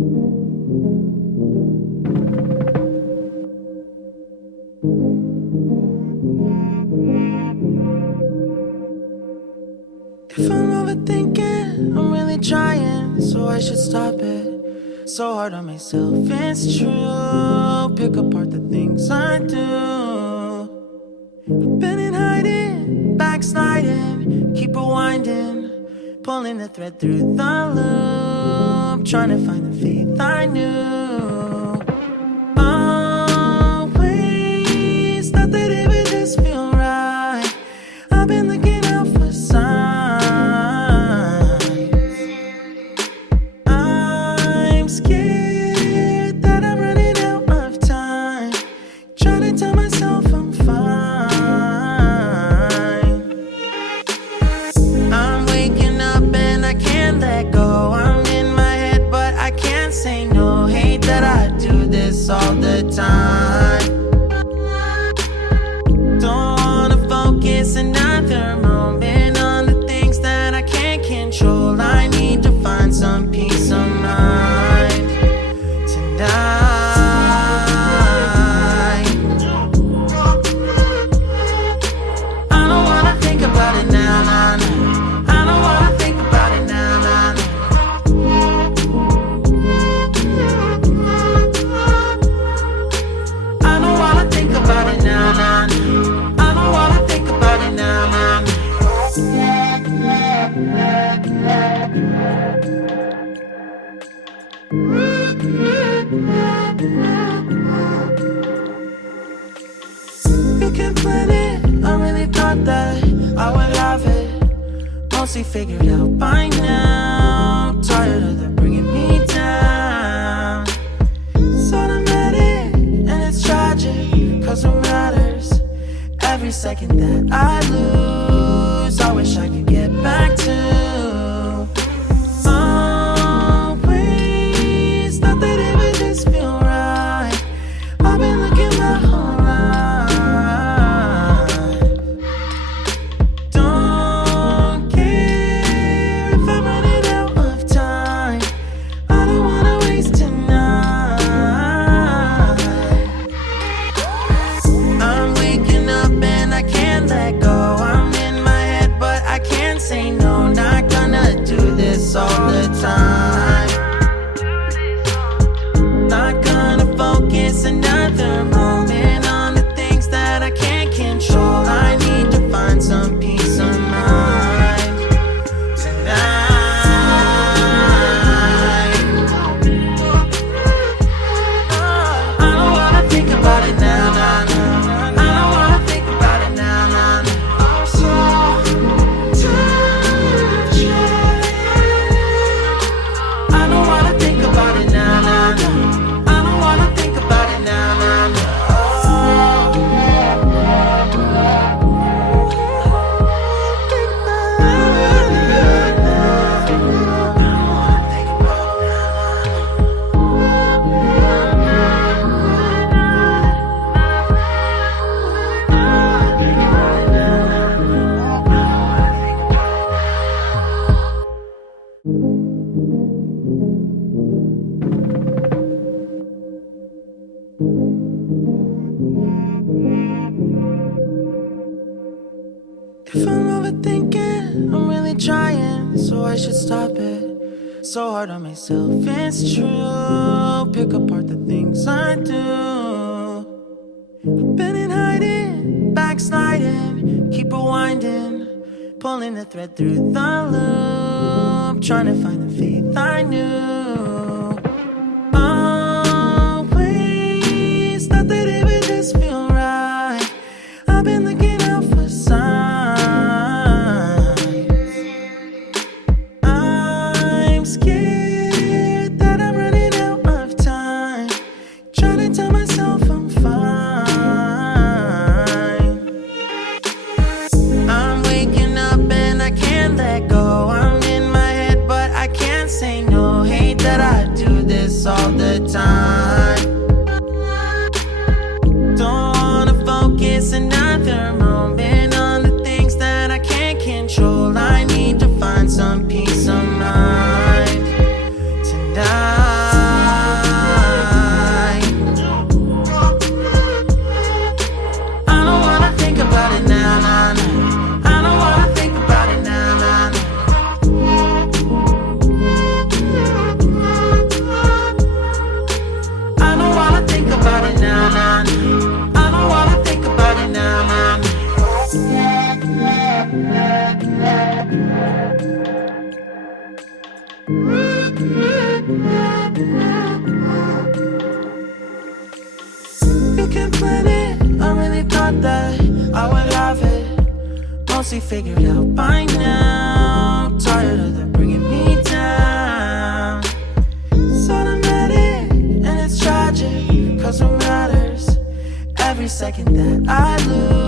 If I'm overthinking, I'm really trying, so I should stop it. So hard on myself, it's true. Pick apart the things I do. I've been in hiding, backsliding, keep rewinding, pulling the thread through the loop, trying to find the faith I knew. Always thought that it would just feel right. I've been looking out for signs. I'm scared that I'm running out of time, trying to tell myself I'm fine. I'm waking up and I can't let go. I'm in my head but I can't say no. Hate that I do this all the time. Don't wanna focus another moment on the things that I can't control. I need to find some peace of mind tonight. I don't wanna think about it now, nah, nah. I don't wanna think about it now, nah, nah. I don't wanna think about it now, nah, nah. I don't wanna think about it now, nah, nah. You can plan it, I really thought that I would have it mostly figured out by now. Tired of them bringing me down. It's automatic and it's tragic, cause it matters. Every second that I lose, I wish I could get back to. Always thought that it would just feel right. I've been looking my whole life. Don't care if I'm running out of time. I don't wanna waste tonight. I'm waking up and I can't let go. I'm in my head but I can't say no. Not gonna do this all the time. Not gonna focus another moment on the things that I can't control. I need to find some peace of mind tonight. I don't wanna think about it now, nah, nah. I don't wanna think about it now, nah, nah. I'm so tired. I don't wanna think about it now, nah, nah. I don't wanna think about it now, nah, nah. If I'm overthinking, I'm really trying, so I should stop it. So hard on myself, it's true. Pick apart the things I do. I've been in hiding, backsliding, keep rewinding, pulling the thread through the loop, trying to find the faith I knew. Always thought that it would just feel right. I've been looking out for signs. I'm scared that I'm running out of time, trying to tell myself I'm fine. I'm waking up and I can't let go. I'm in my head but I can't say no. Hey, you can plan it. I really thought that I would have it mostly figured out by now. Tired of them bringing me down. It's automatic and it's tragic, cause what matters every second that I lose